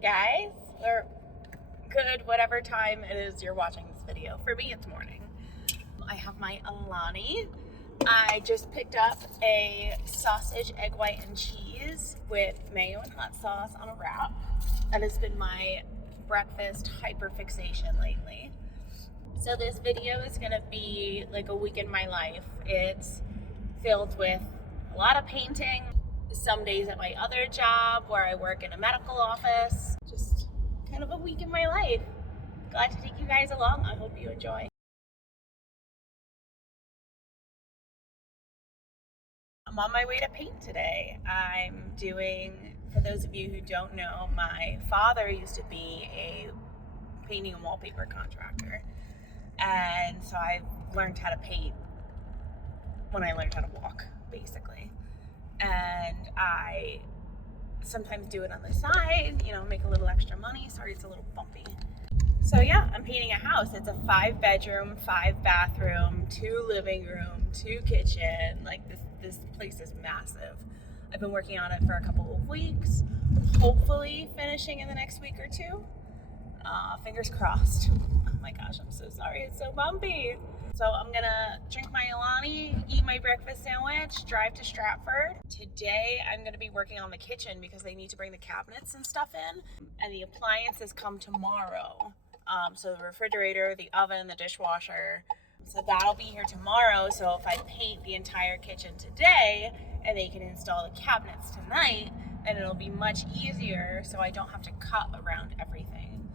guys, or good whatever time it is you're watching this video. For me, it's morning. I have my Alani. I just picked up a sausage, egg white, and cheese with mayo and hot sauce on a wrap. That has been my breakfast hyperfixation lately. So this video is gonna be like a week in my life. It's filled with a lot of painting, some days at my other job where I work in a medical office. Just kind of a week in my life. Glad to take you guys along. I hope you enjoy. I'm on my way to paint today. I'm doing, for those of you who don't know, my father used to be a painting and wallpaper contractor. And so I've learned how to paint when I learned how to walk, basically. And I sometimes do it on the side, make a little extra money. Sorry, it's a little bumpy. So yeah, I'm painting a house. It's a 5-bedroom, 5-bathroom, 2 living room, 2 kitchen. Like this place is massive. I've been working on it for a couple of weeks, hopefully finishing in the next week or 2. Fingers crossed. Oh my gosh, I'm so sorry. It's so bumpy. So I'm gonna drink my Alani, eat my breakfast sandwich, drive to Stratford. Today I'm gonna be working on the kitchen because they need to bring the cabinets and stuff in, and the appliances come tomorrow. So the refrigerator, the oven, the dishwasher. So that'll be here tomorrow. So if I paint the entire kitchen today and they can install the cabinets tonight, then it'll be much easier so I don't have to cut around everything.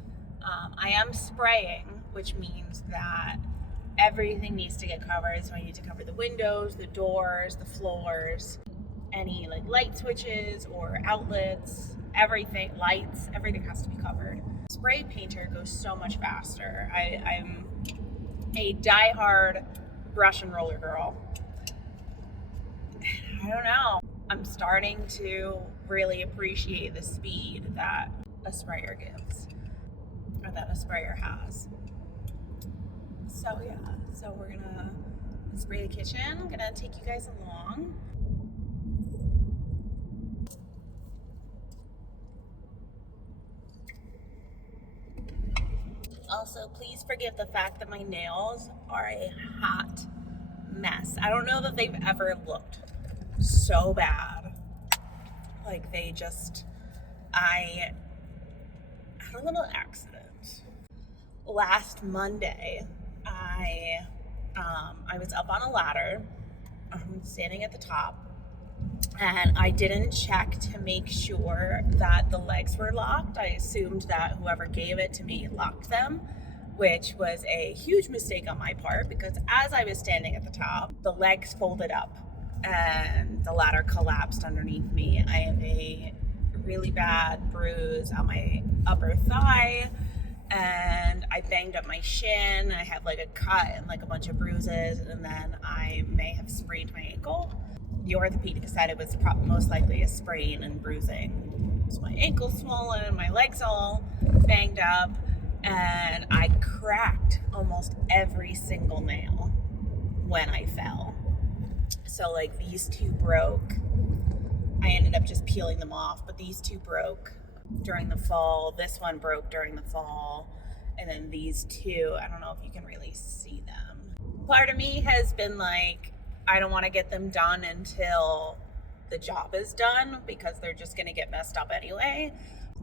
I am spraying, which means that everything needs to get covered. So I need to cover the windows, the doors, the floors, any like light switches or outlets, everything, lights, everything has to be covered. Spray painter goes so much faster. I'm a diehard brush and roller girl. I don't know. I'm starting to really appreciate the speed that a sprayer gives, or that a sprayer has. So yeah, so we're gonna spray the kitchen. I'm gonna take you guys along. Also, please forgive the fact that my nails are a hot mess. I don't know that they've ever looked so bad. Like I had a little accident. Last Monday, I was up on a ladder, standing at the top, and I didn't check to make sure that the legs were locked. I assumed that whoever gave it to me locked them, which was a huge mistake on my part because as I was standing at the top, the legs folded up and the ladder collapsed underneath me. I have a really bad bruise on my upper thigh, and I banged up my shin. I have like a cut and like a bunch of bruises, and then I may have sprained my ankle. The orthopedic said it was most likely a sprain and bruising. So my ankle's swollen, my legs all banged up, and I cracked almost every single nail when I fell. So like these 2 broke. I ended up just peeling them off, but these 2 broke during the fall. This one broke during the fall. And then these 2, I don't know if you can really see them. Part of me has been like, I don't want to get them done until the job is done because they're just going to get messed up anyway.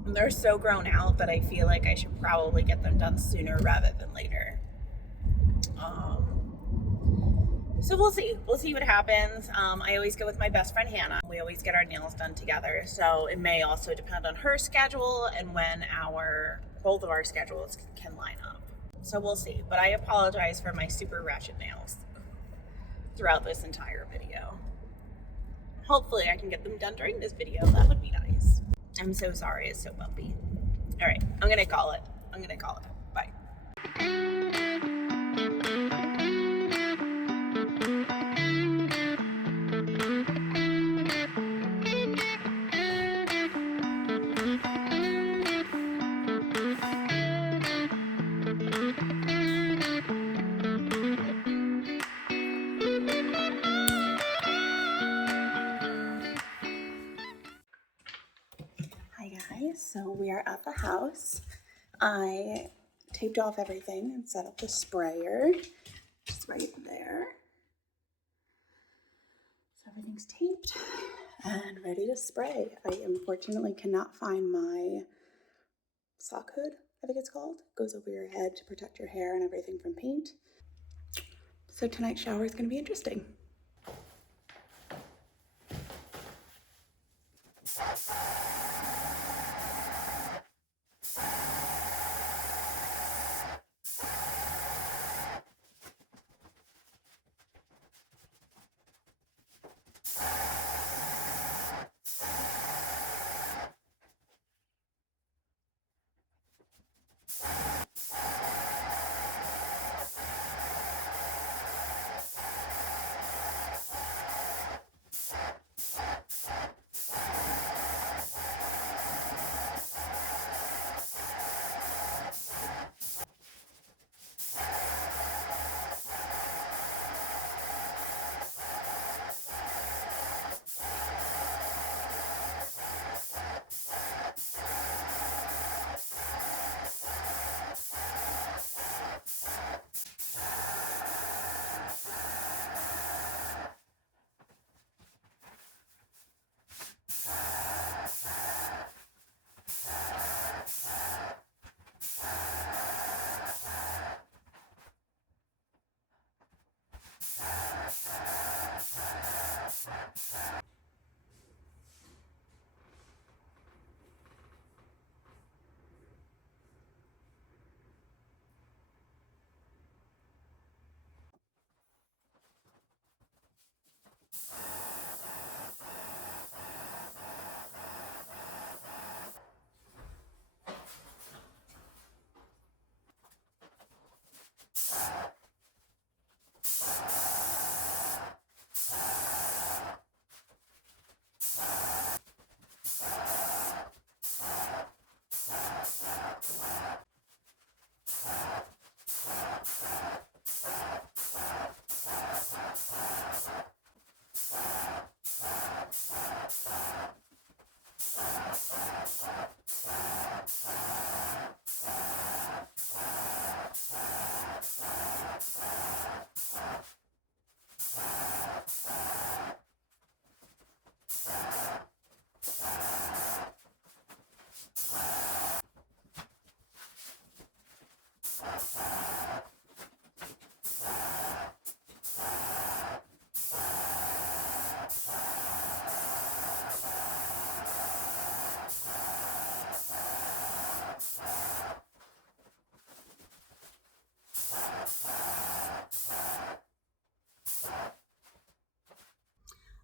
And they're so grown out that I feel like I should probably get them done sooner rather than later. So we'll see. We'll see what happens. I always go with my best friend Hannah. We always get our nails done together. So it may also depend on her schedule and when both of our schedules can line up. So we'll see. But I apologize for my super ratchet nails throughout this entire video. Hopefully I can get them done during this video. That would be nice. I'm so sorry. It's so bumpy. All right. I'm going to call it. Bye. So we are are at the house. I taped off everything and set up the sprayer. Just right there. So everything's taped and ready to spray. I unfortunately cannot find my sock hood, I think it's called. It goes over your head to protect your hair and everything from paint. So tonight's shower is going to be interesting.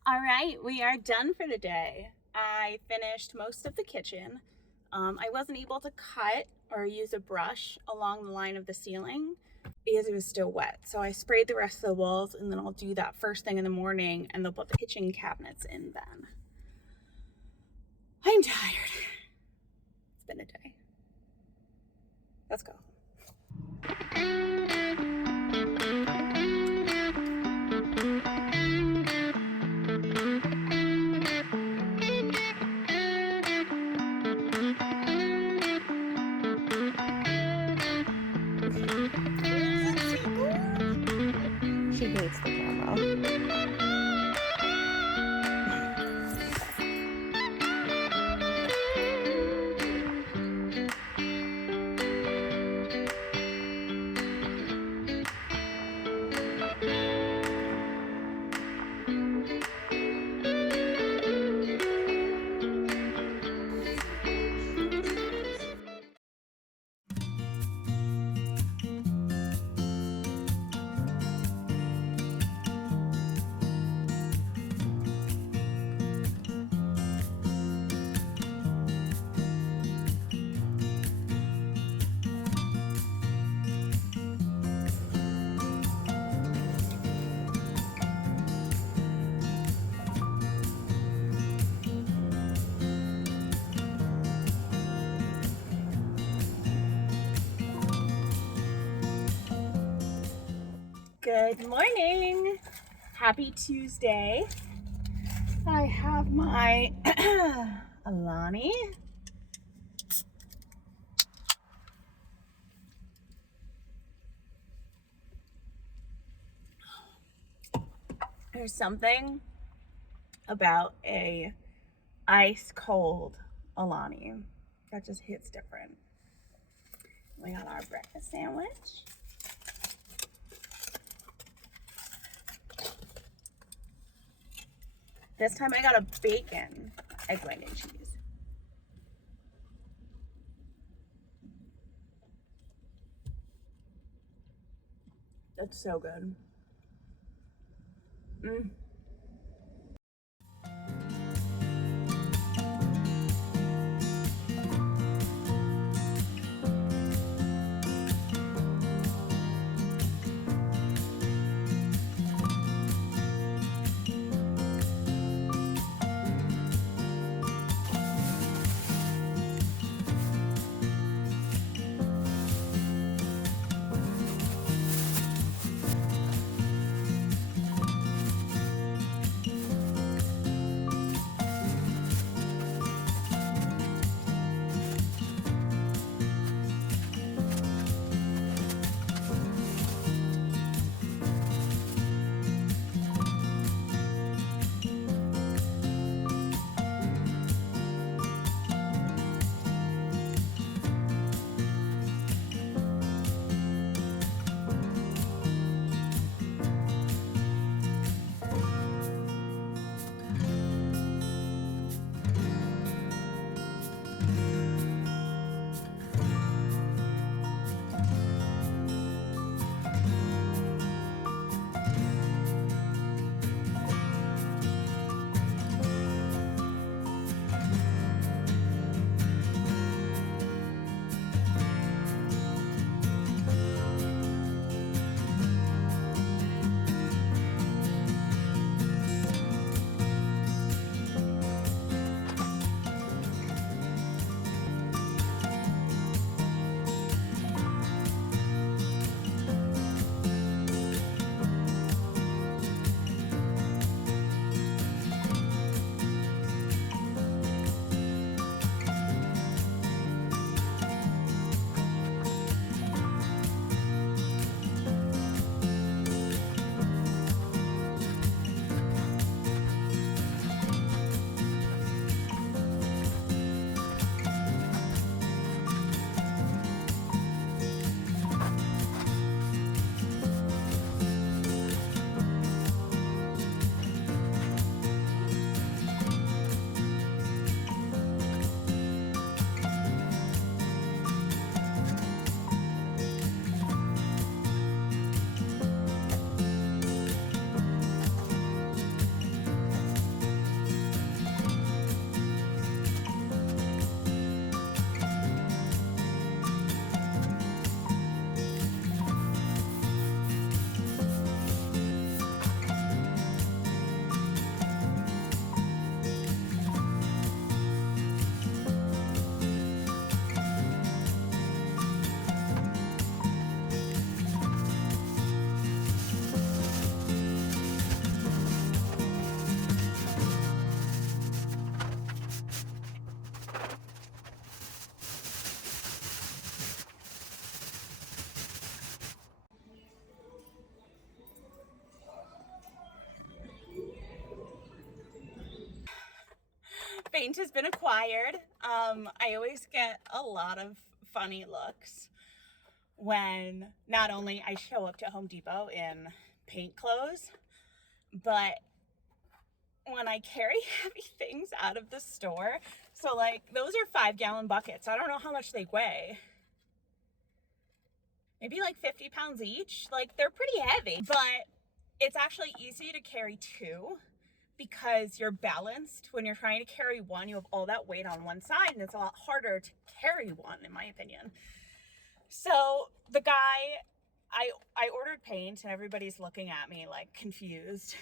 All right, we are done for the day. I finished most of the kitchen. I wasn't able to cut or use a brush along the line of the ceiling because it was still wet. So I sprayed the rest of the walls, and then I'll do that first thing in the morning, and they'll put the kitchen cabinets in then. I'm tired. It's been a day. Let's go. She hates the camera. Good morning. Happy Tuesday. I have my Alani There's something about a ice cold Alani that just hits different. We got our breakfast sandwich. This time I got a bacon egg white and cheese. That's so good. Faint has been acquired. I always get a lot of funny looks when not only I show up to Home Depot in paint clothes, but when I carry heavy things out of the store. So like those are 5-gallon buckets. I don't know how much they weigh. Maybe like 50 pounds each. Like they're pretty heavy, but it's actually easy to carry two because you're balanced. When you're trying to carry one, you have all that weight on one side, and it's a lot harder to carry one, in my opinion. So the guy, I ordered paint, and everybody's looking at me like confused.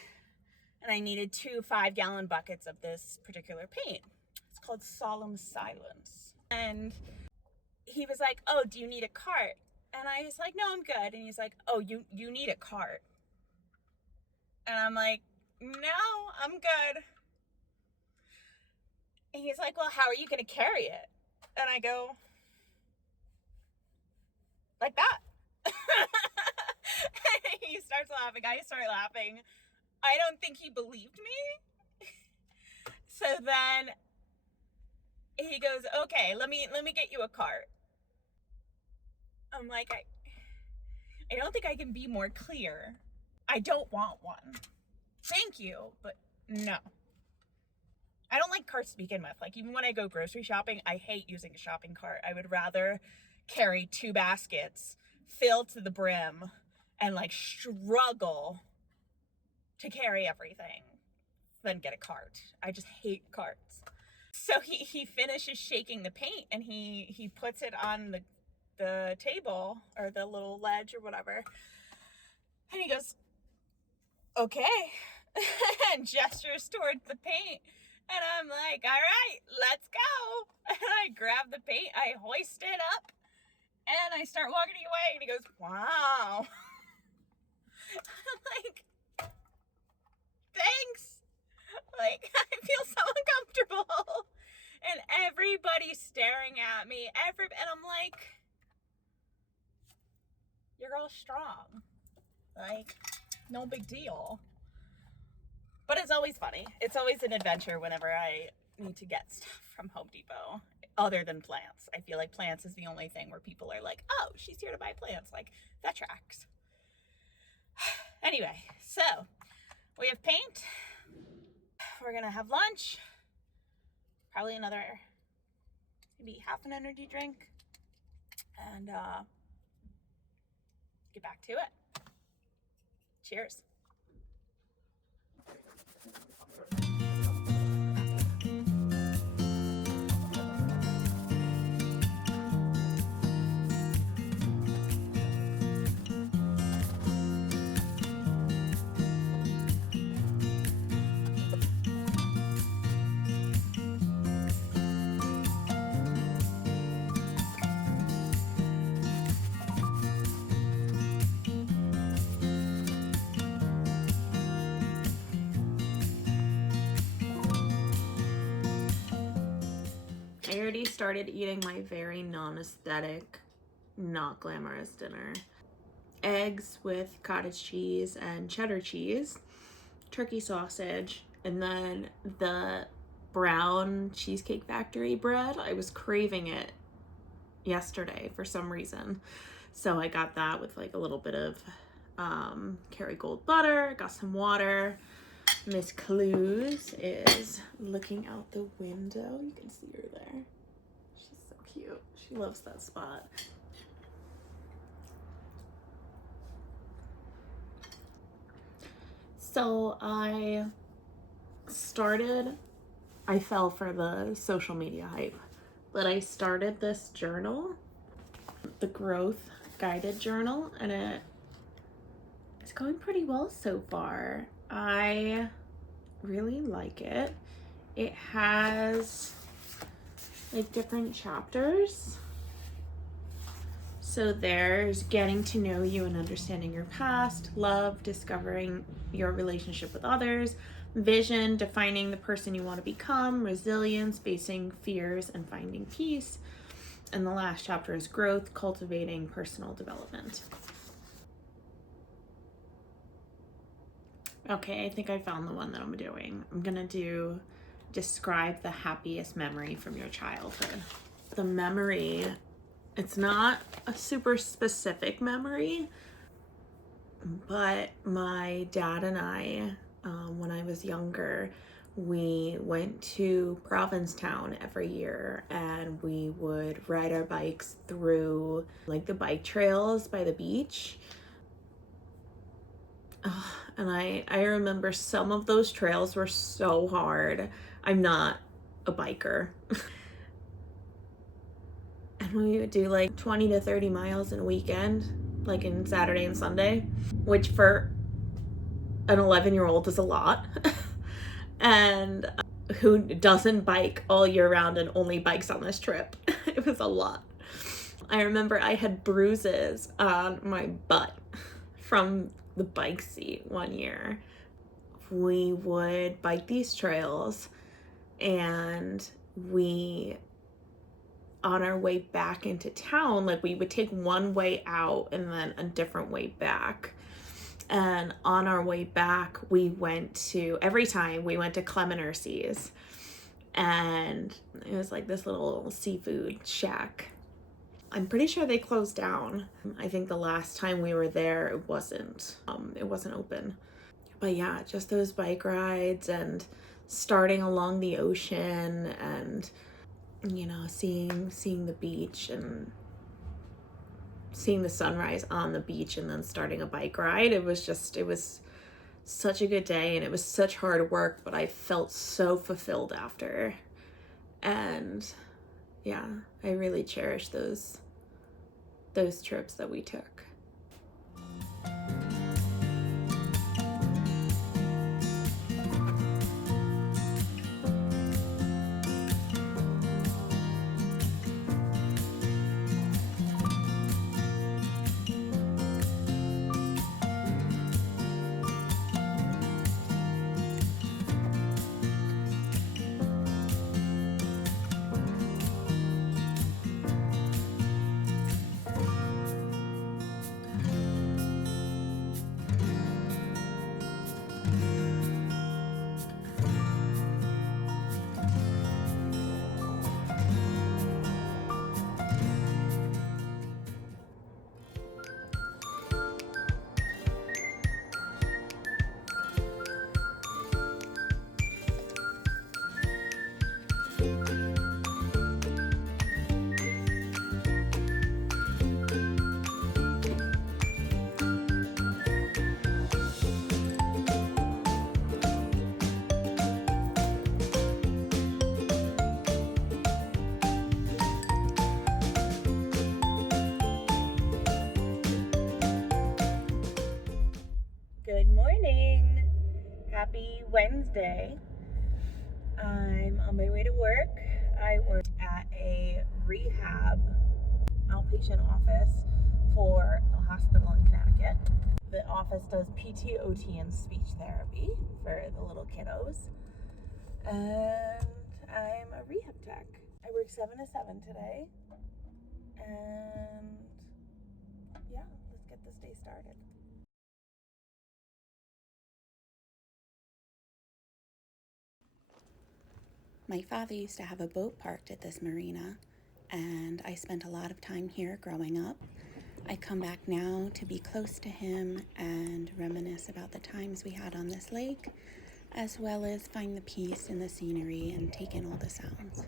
And I needed 2 5-gallon buckets of this particular paint. It's called Solemn Silence. And he was like, "Oh, do you need a cart?" And I was like, "No, I'm good." And he's like, "Oh, you need a cart." And I'm like, "No, I'm good." And he's like, "Well, how are you going to carry it?" And I go, "Like that." He starts laughing. I start laughing. I don't think he believed me. So then he goes, okay, let me get you a cart. I'm like, I don't think I can be more clear. I don't want one. Thank you, but no. I don't like carts to begin with. Like, even when I go grocery shopping, I hate using a shopping cart. I would rather carry 2 baskets filled to the brim and like struggle to carry everything than get a cart. I just hate carts. So he finishes shaking the paint and he puts it on the table or the little ledge or whatever. And he goes, okay, and gestures towards the paint. And I'm like, all right, let's go. And I grab the paint, I hoist it up, and I start walking away. And he goes, wow. I'm like, thanks. Like, I feel so uncomfortable. And everybody's staring at me. And I'm like, you're all strong. Like, no big deal. But it's always funny. It's always an adventure whenever I need to get stuff from Home Depot, other than plants. I feel like plants is the only thing where people are like, oh, she's here to buy plants. Like, that tracks. Anyway, so we have paint. We're going to have lunch. Probably another, maybe half an energy drink. And get back to it. Cheers. I already started eating my very non-aesthetic, not glamorous dinner. Eggs with cottage cheese and cheddar cheese, turkey sausage, and then the brown Cheesecake Factory bread. I was craving it yesterday for some reason. So I got that with like a little bit of Kerrygold butter, got some water. Miss Clues is looking out the window. You can see her there. She's so cute. She loves that spot. So I fell for the social media hype, but I started this journal, the Growth Guided Journal, and it's going pretty well so far. I really like it. It has like different chapters. So there's getting to know you and understanding your past, love, discovering your relationship with others, vision, defining the person you want to become, resilience, facing fears and finding peace. And the last chapter is growth, cultivating personal development. Okay, I think I found the one that I'm doing. I'm gonna do describe the happiest memory from your childhood. The memory, it's not a super specific memory, but my dad and I, when I was younger, we went to Provincetown every year and we would ride our bikes through like the bike trails by the beach. And I remember some of those trails were so hard. I'm not a biker. And we would do like 20 to 30 miles in a weekend, like in Saturday and Sunday, which for an 11-year-old is a lot. And who doesn't bike all year round and only bikes on this trip? It was a lot. I remember I had bruises on my butt from the bike seat one year. We would bike these trails and on our way back into town, like we would take one way out and then a different way back. And on our way back, every time we went to Clement Ursi's, and it was like this little seafood shack. I'm pretty sure they closed down. I think the last time we were there, it wasn't open. But yeah, just those bike rides and starting along the ocean and, you know, seeing the beach and seeing the sunrise on the beach and then starting a bike ride. It was such a good day, and it was such hard work, but I felt so fulfilled after. And yeah, I really cherish those trips that we took. Good morning. Happy Wednesday. I'm on my way to work. I work at a rehab outpatient office for a hospital in Connecticut. The office does PT, OT, and speech therapy for the little kiddos. And I'm a rehab tech. I work 7 to 7 today. And yeah, let's get this day started. My father used to have a boat parked at this marina, and I spent a lot of time here growing up. I come back now to be close to him and reminisce about the times we had on this lake, as well as find the peace in the scenery and take in all the sounds.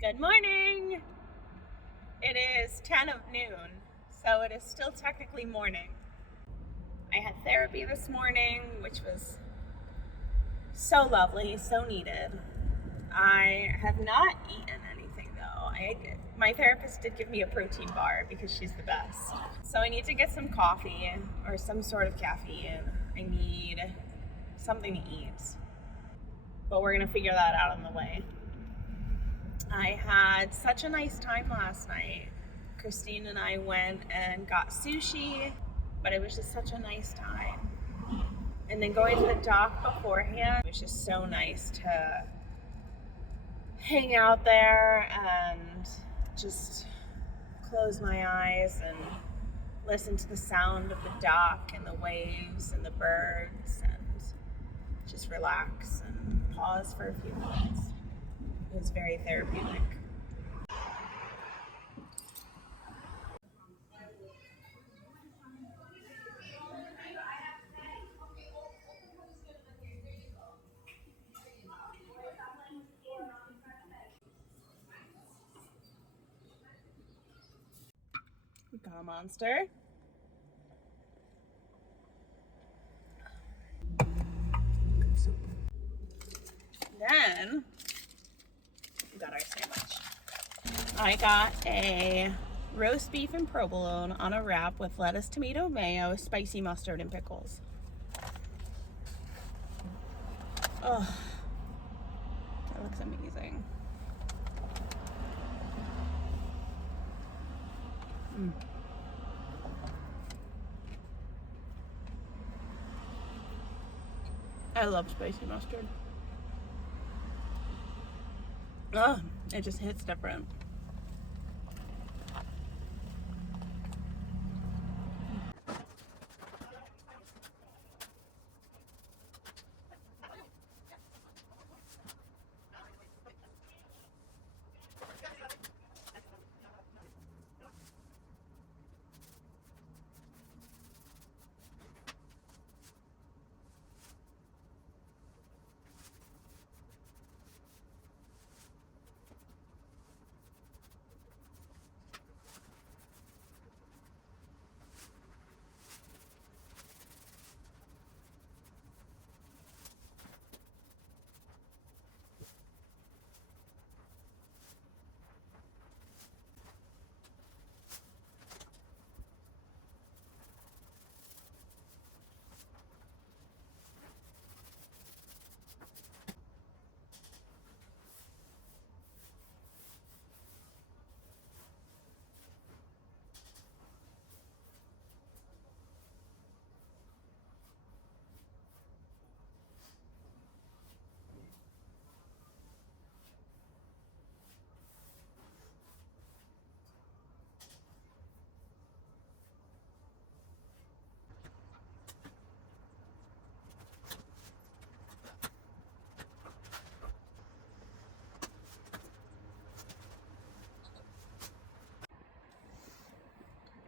Good morning! It is 10 of noon, so it is still technically morning. I had therapy this morning, which was so lovely, so needed. I have not eaten anything though. My therapist did give me a protein bar because she's the best. So I need to get some coffee or some sort of caffeine. I need something to eat. But we're gonna figure that out on the way. I had such a nice time last night. Christine and I went and got sushi, but it was just such a nice time. And then going to the dock beforehand, it was just so nice to hang out there and just close my eyes and listen to the sound of the dock and the waves and the birds and just relax and pause for a few minutes. It was very therapeutic. We got a monster. Then we got our sandwich. I got a roast beef and provolone on a wrap with lettuce, tomato, mayo, spicy mustard, and pickles. Oh, that looks amazing. I love spicy mustard. Ugh, it just hits different.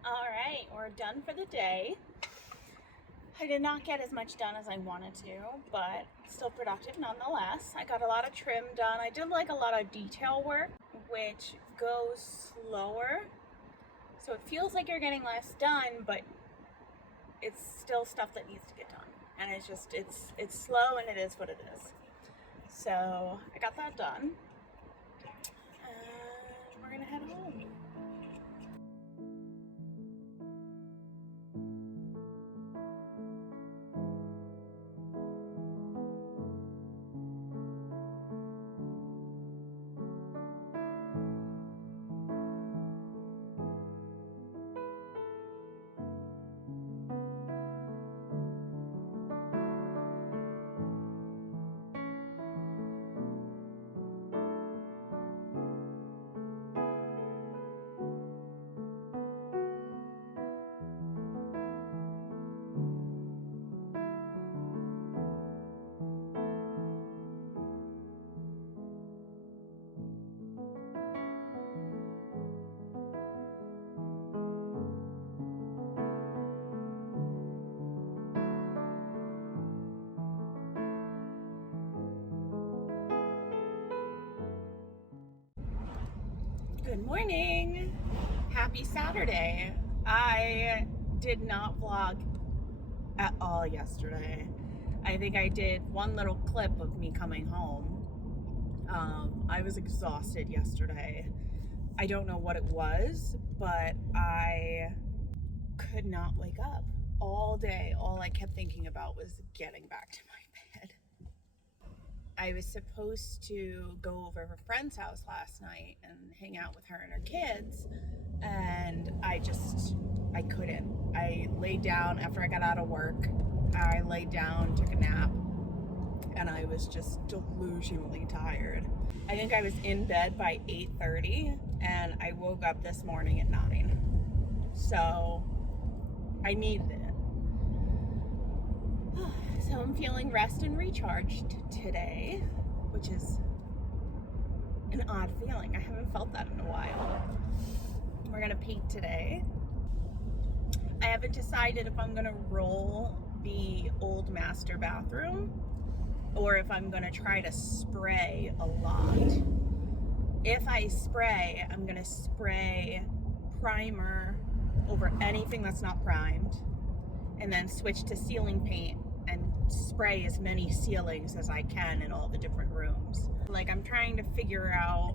All right, we're done for the day. I did not get as much done as I wanted to, but still productive nonetheless. I got a lot of trim done. I did like a lot of detail work, which goes slower. So it feels like you're getting less done, but it's still stuff that needs to get done. And it's just, it's slow and it is what it is. So I got that done. And we're gonna head home. Good morning. Happy Saturday. I did not vlog at all yesterday. I think I did one little clip of me coming home. I was exhausted yesterday. I don't know what it was, but I could not wake up all day. All I kept thinking about was getting back to my bed. I was supposed to go over her friend's house last night and hang out with her and her kids, and I couldn't. I laid down after I got out of work. I laid down, took a nap, and I was just delusionally tired. I think I was in bed by 8:30, and I woke up this morning at 9. So I needed it. So I'm feeling rest and recharged today, which is an odd feeling. I haven't felt that in a while. We're gonna paint today. I haven't decided if I'm gonna roll the old master bathroom or if I'm gonna try to spray a lot. If I spray, I'm gonna spray primer over anything that's not primed and then switch to ceiling paint and spray as many ceilings as I can in all the different rooms. Like, I'm trying to figure out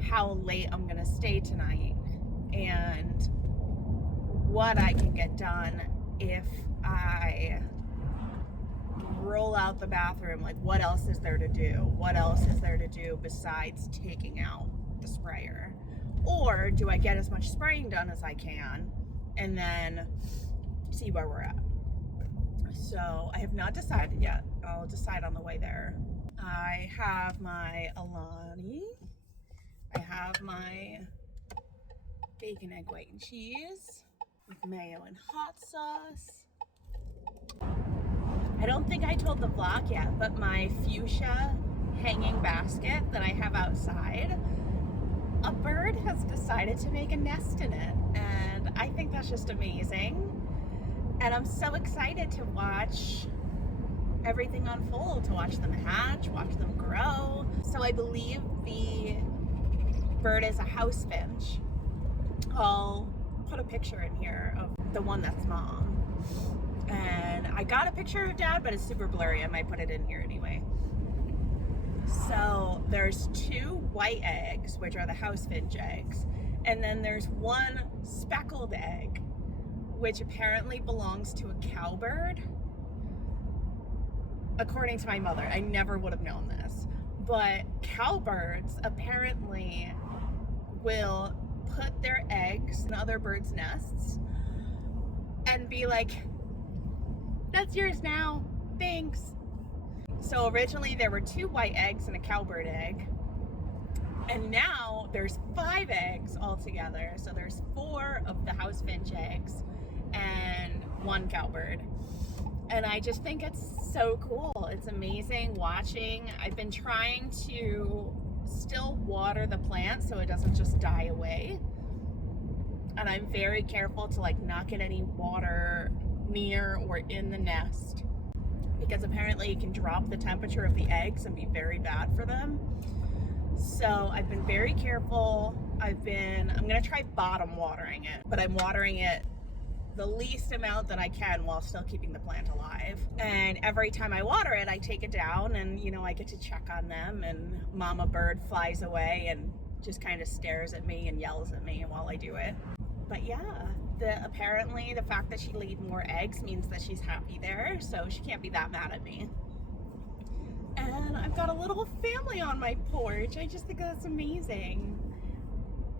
how late I'm gonna stay tonight and what I can get done if I roll out the bathroom. Like, what else is there to do? What else is there to do besides taking out the sprayer? Or do I get as much spraying done as I can and then see where we're at? So I have not decided yet. I'll decide on the way there. I have my Alani. I have my bacon, egg, white, and cheese with mayo and hot sauce. I don't think I told the vlog yet, but my fuchsia hanging basket that I have outside, a bird has decided to make a nest in it, and I think that's just amazing. And I'm so excited to watch everything unfold, to watch them hatch, watch them grow. So I believe the bird is a house finch. I'll put a picture in here of the one that's mom. And I got a picture of dad, but it's super blurry. I might put it in here anyway. So there's 2 white eggs, which are the house finch eggs. And then there's 1 speckled egg, which apparently belongs to a cowbird. According to my mother, I never would have known this. But cowbirds apparently will put their eggs in other birds' nests and be like, that's yours now, thanks. So originally there were 2 white eggs and a cowbird egg, and now there's 5 eggs altogether. So there's 4 of the house finch eggs and 1 cowbird. And I just think it's so cool. It's amazing watching. I've been trying to still water the plant so it doesn't just die away. And I'm very careful to like not get any water near or in the nest, because apparently it can drop the temperature of the eggs and be very bad for them. So I've been very careful. I'm gonna try bottom watering it, but I'm watering it the least amount that I can while still keeping the plant alive. And every time I water it, I take it down and, you know, I get to check on them, and mama bird flies away and just kind of stares at me and yells at me while I do it. But yeah, apparently the fact that she laid more eggs means that she's happy there, so she can't be that mad at me. And I've got a little family on my porch. I just think that's amazing.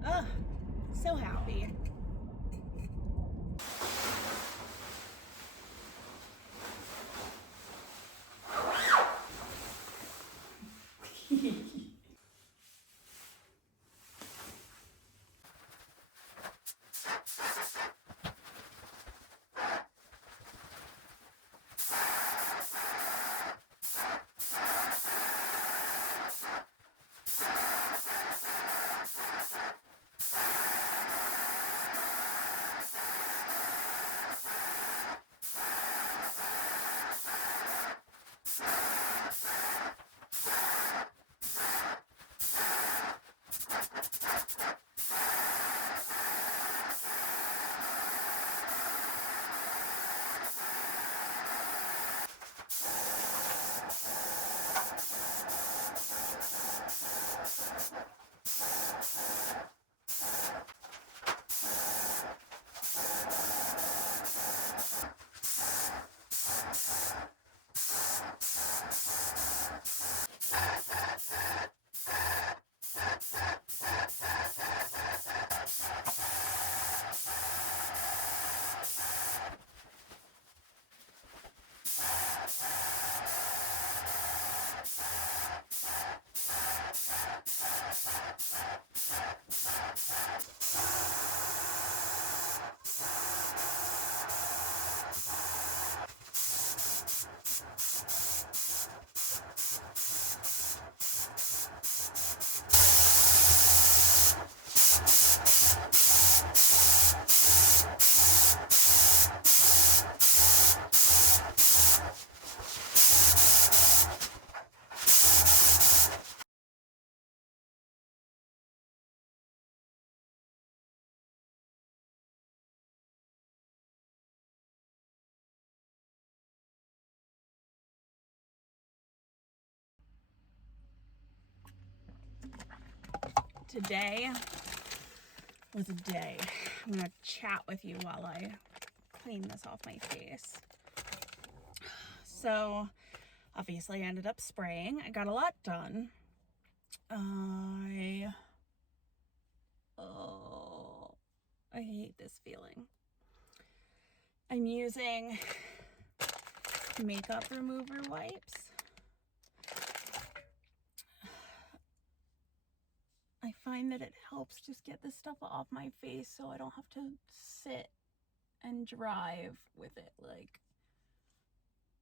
Ugh, so happy. Today was a day. I'm gonna chat with you while I clean this off my face. So obviously I ended up spraying. I got a lot done. I hate this feeling. I'm using makeup remover wipes. I find that it helps just get this stuff off my face so I don't have to sit and drive with it, like,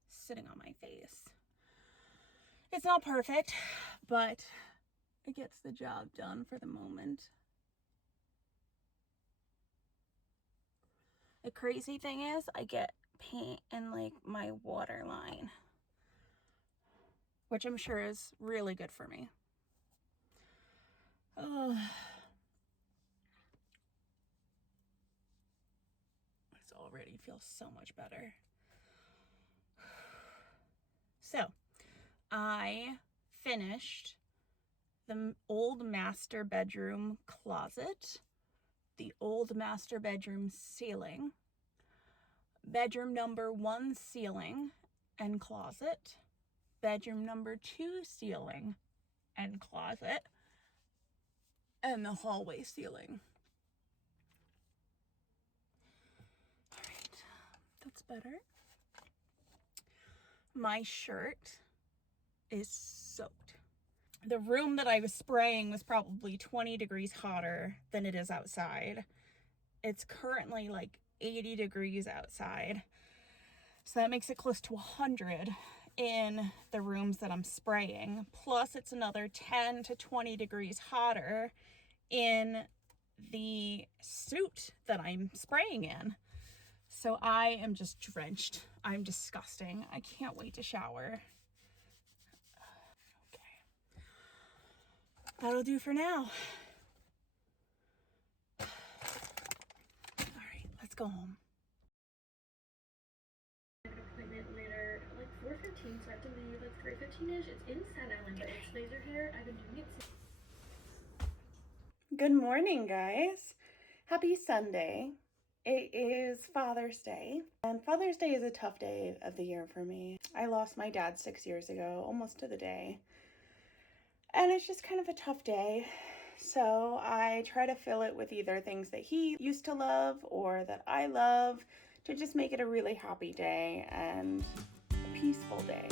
sitting on my face. It's not perfect, but it gets the job done for the moment. The crazy thing is I get paint in like my waterline, which I'm sure is really good for me. Oh, this already feels so much better. So I finished the old master bedroom closet, the old master bedroom ceiling, bedroom number 1 ceiling and closet, bedroom number 2 ceiling and closet, and the hallway ceiling. All right, that's better. My shirt is soaked. The room that I was spraying was probably 20 degrees hotter than it is outside. It's currently like 80 degrees outside. So that makes it close to 100 in the rooms that I'm spraying. Plus it's another 10 to 20 degrees hotter in the suit that I'm spraying in. So I am just drenched. I'm disgusting. I can't wait to shower. Okay. That'll do for now. All right, let's go home. Appointment later at like 4:15, so I have to leave like 3:15ish. It's in Staten Island, but it's laser hair. I've been doing it since. Good morning, guys. Happy Sunday. It is Father's Day, and Father's Day is a tough day of the year for me. I lost my dad 6 years ago, almost to the day, and it's just kind of a tough day. So I try to fill it with either things that he used to love or that I love to just make it a really happy day and a peaceful day.